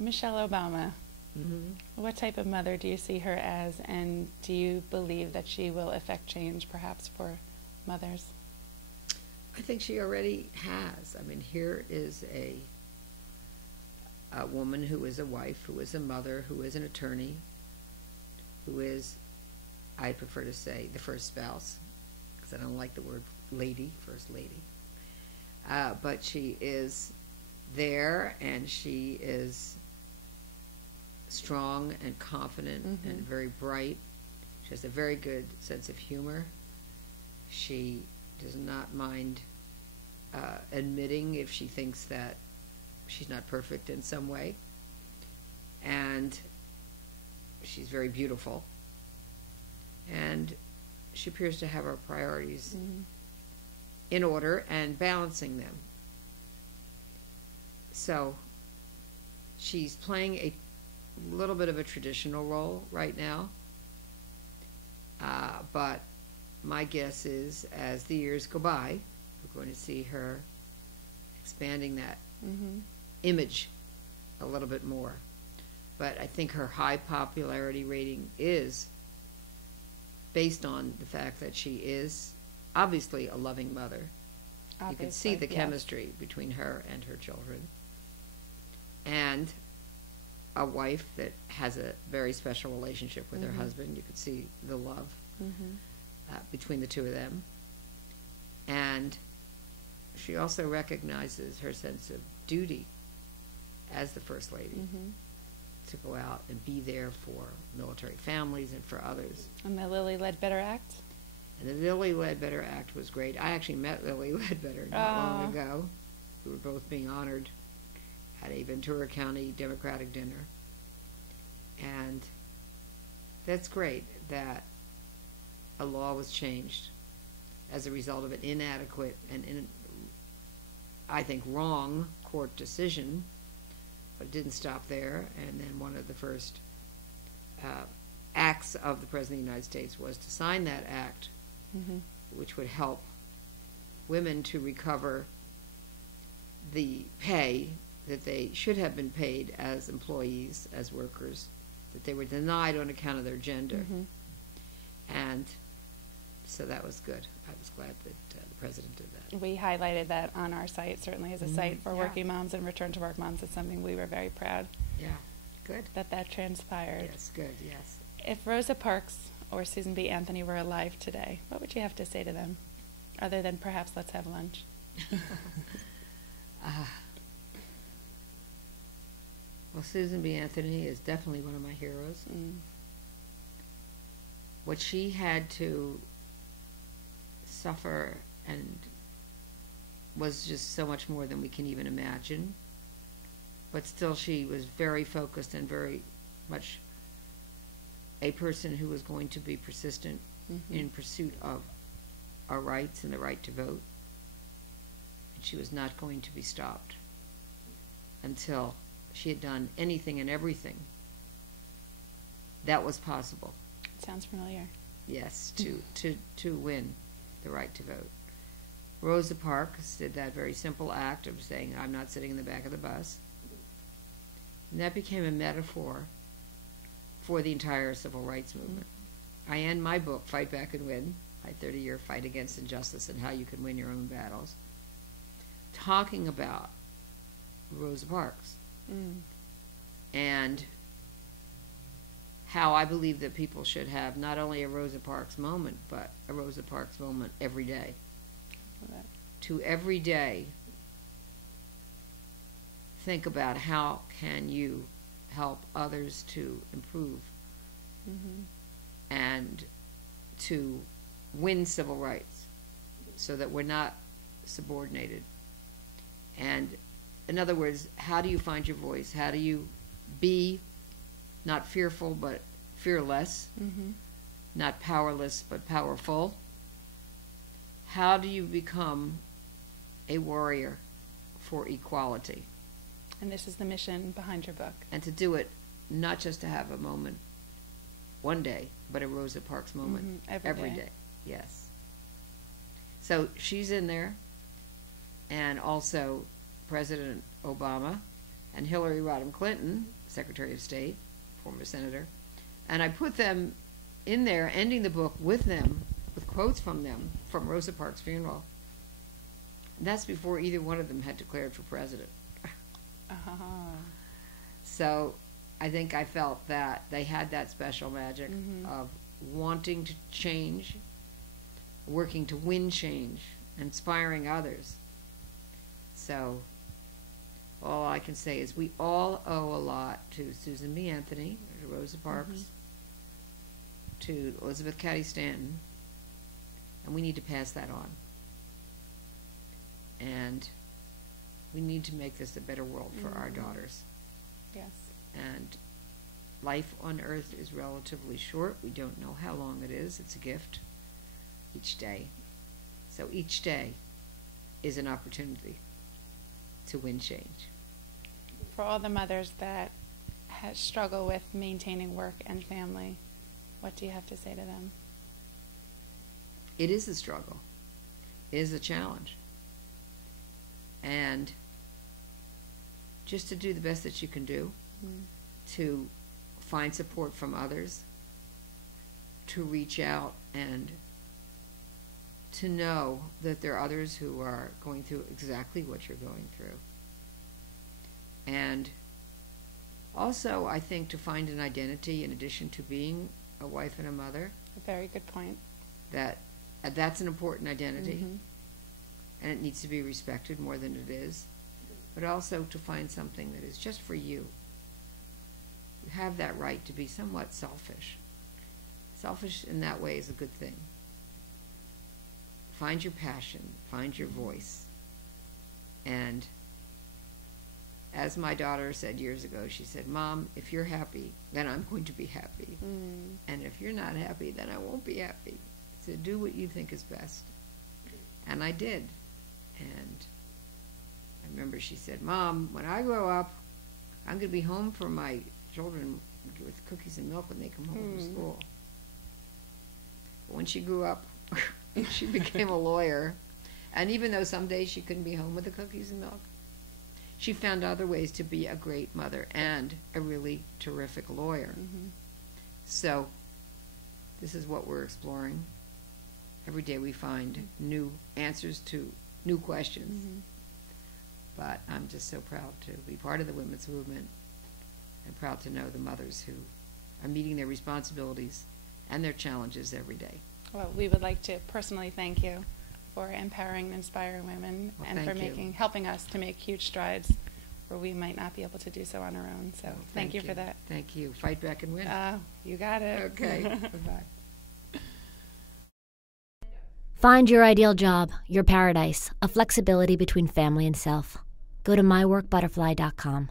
Michelle Obama. Mm-hmm. What type of mother do you see her as, and do you believe that she will affect change perhaps for mothers? I think she already has. I mean, here is a woman who is a wife, who is a mother, who is an attorney, who is, I prefer to say, the first spouse, because I don't like the word lady, first lady. But she is there, and she is strong and confident and very bright. She has a very good sense of humor. She does not mind admitting if she thinks that she's not perfect in some way. And she's very beautiful. And she appears to have her priorities in order and balancing them. So she's playing a little bit of a traditional role right now. But my guess is, as the years go by, we're going to see her expanding that image a little bit more. But I think her high popularity rating is based on the fact that she is obviously a loving mother. You can see the chemistry between her and her children. And a wife that has a very special relationship with her husband. You could see the love between the two of them. And she also recognizes her sense of duty as the First Lady to go out and be there for military families and for others. And the Lilly Ledbetter Act? And the Lilly Ledbetter Act was great. I actually met Lilly Ledbetter not long ago. We were both being honored at a Ventura County Democratic dinner. And that's great that a law was changed as a result of an inadequate and, I think, wrong court decision, but it didn't stop there. And then one of the first acts of the President of the United States was to sign that act, which would help women to recover the pay that they should have been paid as employees, as workers, that they were denied on account of their gender. And so that was good. I was glad that the President did that. We highlighted that on our site, certainly as a site for working moms and return-to-work moms. It's something we were very proud Good. that transpired. Yes, good, yes. If Rosa Parks or Susan B. Anthony were alive today, what would you have to say to them, other than perhaps let's have lunch? Well, Susan B. Anthony is definitely one of my heroes. What she had to suffer and was just so much more than we can even imagine. But still, she was very focused and very much a person who was going to be persistent in pursuit of our rights and the right to vote. And she was not going to be stopped until she had done anything and everything that was possible. Sounds familiar. Yes, to win the right to vote. Rosa Parks did that very simple act of saying, I'm not sitting in the back of the bus. And that became a metaphor for the entire civil rights movement. I end my book, Fight Back and Win, my 30-year fight against injustice and how you can win your own battles, talking about Rosa Parks and how I believe that people should have not only a Rosa Parks moment, but a Rosa Parks moment every day. To every day think about how can you help others to improve and to win civil rights so that we're not subordinated. And in other words, how do you find your voice? How do you be not fearful but fearless, not powerless but powerful? How do you become a warrior for equality? And this is the mission behind your book. And to do it, not just to have a moment one day, but a Rosa Parks moment every day. Yes. So she's in there, and also President Obama and Hillary Rodham Clinton, Secretary of State, former senator. And I put them in there, ending the book with them, with quotes from them, from Rosa Parks' funeral. And that's before either one of them had declared for president. So I think I felt that they had that special magic of wanting to change, working to win change, inspiring others. So all I can say is we all owe a lot to Susan B. Anthony, to Rosa Parks, to Elizabeth Cady Stanton, and we need to pass that on. And we need to make this a better world for our daughters. Yes. And life on earth is relatively short. We don't know how long it is. It's a gift each day. So each day is an opportunity to win change. For all the mothers that struggle with maintaining work and family, what do you have to say to them? It is a struggle. It is a challenge. And just to do the best that you can do, to find support from others, to reach out and to know that there are others who are going through exactly what you're going through. And also, I think, to find an identity in addition to being a wife and a mother. A very good point. That's an important identity, and it needs to be respected more than it is. But also to find something that is just for you. You have that right to be somewhat selfish. Selfish in that way is a good thing. Find your passion, find your voice. And as my daughter said years ago, she said, "Mom, if you're happy, then I'm going to be happy. And if you're not happy, then I won't be happy. So do what you think is best." And I did. And I remember she said, "Mom, when I grow up, I'm going to be home for my children with cookies and milk when they come home from school." But when she grew up, she became a lawyer. And even though some days she couldn't be home with the cookies and milk, she found other ways to be a great mother and a really terrific lawyer. So this is what we're exploring. Every day we find new answers to new questions. But I'm just so proud to be part of the women's movement and proud to know the mothers who are meeting their responsibilities and their challenges every day. Well, we would like to personally thank you for empowering and inspiring women and for helping us to make huge strides where we might not be able to do so on our own. So thank you for that. Thank you. Fight back and win. You got it. Okay. Bye-bye. Find your ideal job, your paradise, a flexibility between family and self. Go to myworkbutterfly.com.